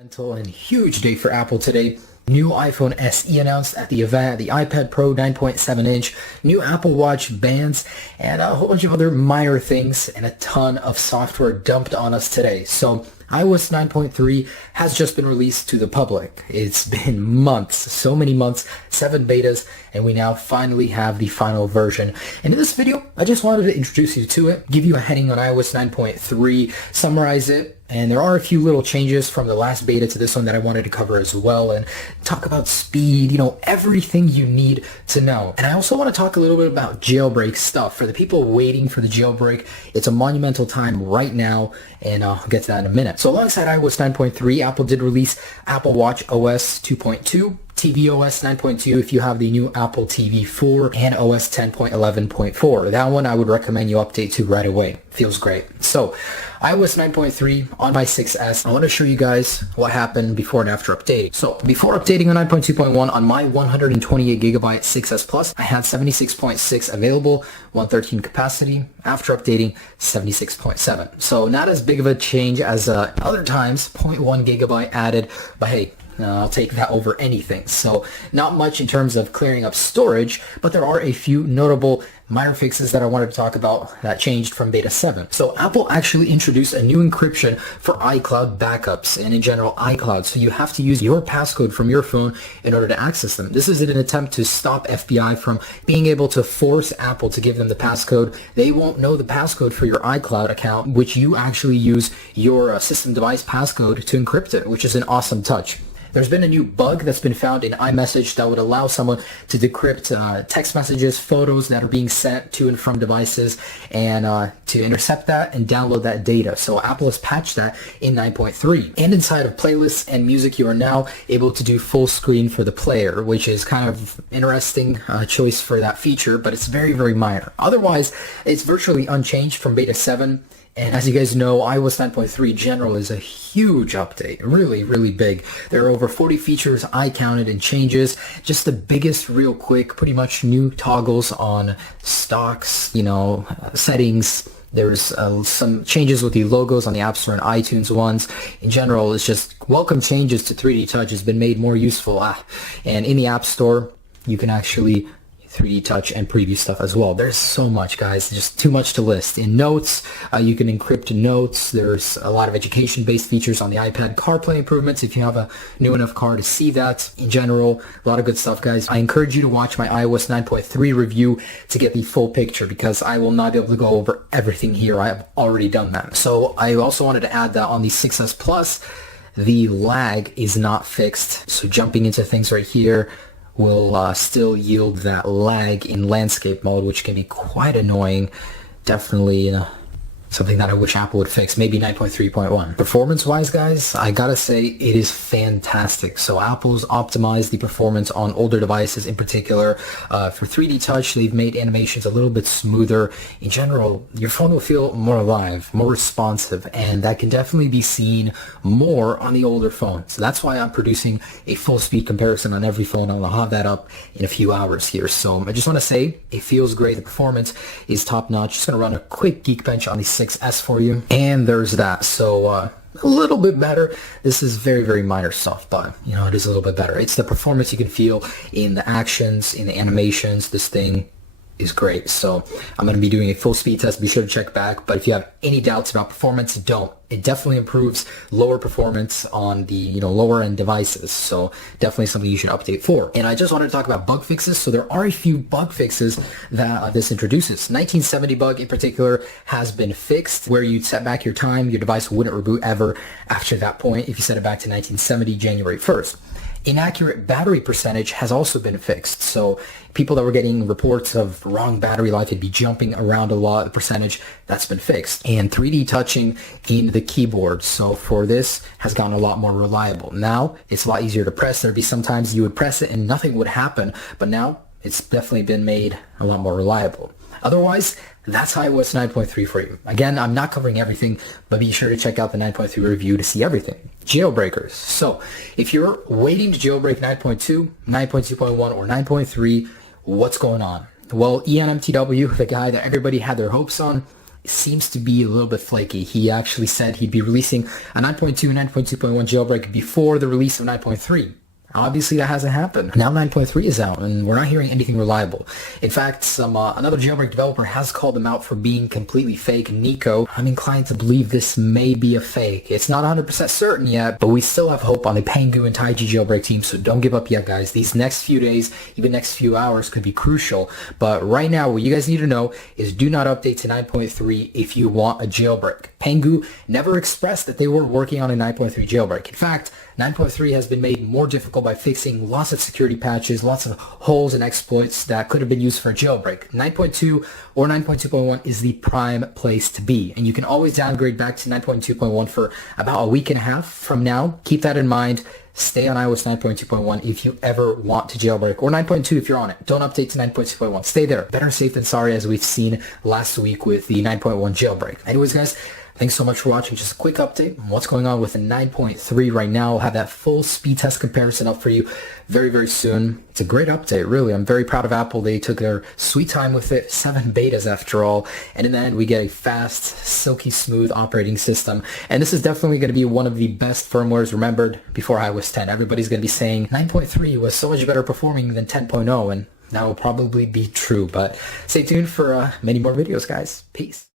Mental and huge day for Apple today. New iPhone SE announced at the event, the iPad Pro 9.7-inch, new Apple Watch bands, and a whole bunch of other minor things, and a ton of software dumped on us today. So iOS 9.3 has just been released to the public. It's been months, so many months, 7 betas, and we now finally have the final version. And in this video, I just wanted to introduce you to it, give you a heading on iOS 9.3, summarize it, and there are a few little changes from the last beta to this one that I wanted to cover as well, and talk about speed, everything you need to know. And I also want to talk a little bit about jailbreak stuff. For the people waiting for the jailbreak, it's a monumental time right now, and I'll get to that in a minute. So alongside iOS 9.3, Apple did release Apple Watch OS 2.2, tvOS 9.2 if you have the new Apple TV 4, and OS 10.11.4. That one I would recommend you update to right away. Feels great. So iOS 9.3 on my 6S. I want to show you guys what happened before and after updating. So before updating on 9.2.1 on my 128GB 6S Plus, I had 76.6 available, 113 capacity. After updating, 76.7. So not as big of a change as other times, 0.1 gigabyte added, but hey, I'll take that over anything. So not much in terms of clearing up storage, but there are a few notable minor fixes that I wanted to talk about that changed from beta 7. So Apple actually introduced a new encryption for iCloud backups and in general iCloud. So you have to use your passcode from your phone in order to access them. This is in an attempt to stop FBI from being able to force Apple to give them the passcode. They won't know the passcode for your iCloud account, which you actually use your system device passcode to encrypt it, which is an awesome touch. There's been a new bug that's been found in iMessage that would allow someone to decrypt text messages, photos that are being sent to and from devices, and to intercept that and download that data. So Apple has patched that in 9.3. And inside of playlists and music, you are now able to do full screen for the player, which is kind of interesting choice for that feature, but it's very, very minor. Otherwise, it's virtually unchanged from beta 7. And as you guys know, iOS 9.3 general is a huge update, really, really big. There are over 40 features I counted and changes. Just the biggest real quick, pretty much new toggles on stocks, settings. There's some changes with the logos on the App Store and iTunes ones. In general, it's just welcome changes to 3D Touch has been made more useful. And in the App Store, you can actually 3D Touch and preview stuff as well. There's so much, guys, just too much to list. In Notes, you can encrypt notes. There's a lot of education-based features on the iPad. CarPlay improvements if you have a new enough car to see that. In general, a lot of good stuff, guys. I encourage you to watch my iOS 9.3 review to get the full picture because I will not be able to go over everything here. I have already done that. So I also wanted to add that on the 6S Plus, the lag is not fixed. So jumping into things right here will still yield that lag in landscape mode, which can be quite annoying. Definitely something that I wish Apple would fix, maybe 9.3.1. Performance-wise, guys, I gotta say it is fantastic. So Apple's optimized the performance on older devices in particular. For 3D Touch, they've made animations a little bit smoother. In general, your phone will feel more alive, more responsive, and that can definitely be seen more on the older phone. So that's why I'm producing a full speed comparison on every phone. I'll have that up in a few hours here. So I just want to say it feels great. The performance is top notch. Just going to run a quick Geekbench on the 6S for you, and there's that. So a little bit better. This is very, very minor stuff, but it is a little bit better. It's the performance you can feel in the actions, in the animations. This thing is great. So I'm going to be doing a full speed test. Be sure to check back. But if you have any doubts about performance, don't. It definitely improves lower performance on the lower end devices. So definitely something you should update for. And I just wanted to talk about bug fixes. So there are a few bug fixes that this introduces. 1970 bug in particular has been fixed, where you'd set back your time. Your device wouldn't reboot ever after that point if you set it back to 1970 January 1st. Inaccurate battery percentage has also been fixed. So people that were getting reports of wrong battery life, it'd be jumping around a lot, the percentage, that's been fixed. And 3D touching in the keyboard. So for this has gotten a lot more reliable. Now it's a lot easier to press. There'd be sometimes you would press it and nothing would happen, but now it's definitely been made a lot more reliable. Otherwise, that's iOS 9.3 for you. Again, I'm not covering everything, but be sure to check out the 9.3 review to see everything. Jailbreakers. So if you're waiting to jailbreak 9.2, 9.2.1, or 9.3, what's going on? Well, ENMTW, the guy that everybody had their hopes on, seems to be a little bit flaky. He actually said he'd be releasing a 9.2 and 9.2.1 jailbreak before the release of 9.3. Obviously, that hasn't happened. Now 9.3 is out, and we're not hearing anything reliable. In fact, another jailbreak developer has called them out for being completely fake. Nico, I'm inclined to believe this may be a fake. It's not 100% certain yet, but we still have hope on the Pangu and Taiji jailbreak team, so don't give up yet, guys. These next few days, even next few hours, could be crucial. But right now, what you guys need to know is do not update to 9.3 if you want a jailbreak. Pangu never expressed that they were working on a 9.3 jailbreak. In fact, 9.3 has been made more difficult by fixing lots of security patches, lots of holes and exploits that could have been used for a jailbreak. 9.2 or 9.2.1 is the prime place to be, and you can always downgrade back to 9.2.1 for about a week and a half from now. Keep that in mind. Stay on iOS 9.2.1 if you ever want to jailbreak, or 9.2 if you're on it. Don't update to 9.2.1. Stay there. Better safe than sorry, as we've seen last week with the 9.1 jailbreak. Anyways, guys, thanks so much for watching. Just a quick update on what's going on with the 9.3 right now. I'll have that full speed test comparison up for you very, very soon. It's a great update, really. I'm very proud of Apple. They took their sweet time with it. 7 betas after all. And in the end, we get a fast, silky smooth operating system. And this is definitely going to be one of the best firmwares remembered before iOS 10. Everybody's going to be saying 9.3 was so much better performing than 10.0, and that will probably be true. But stay tuned for many more videos, guys. Peace.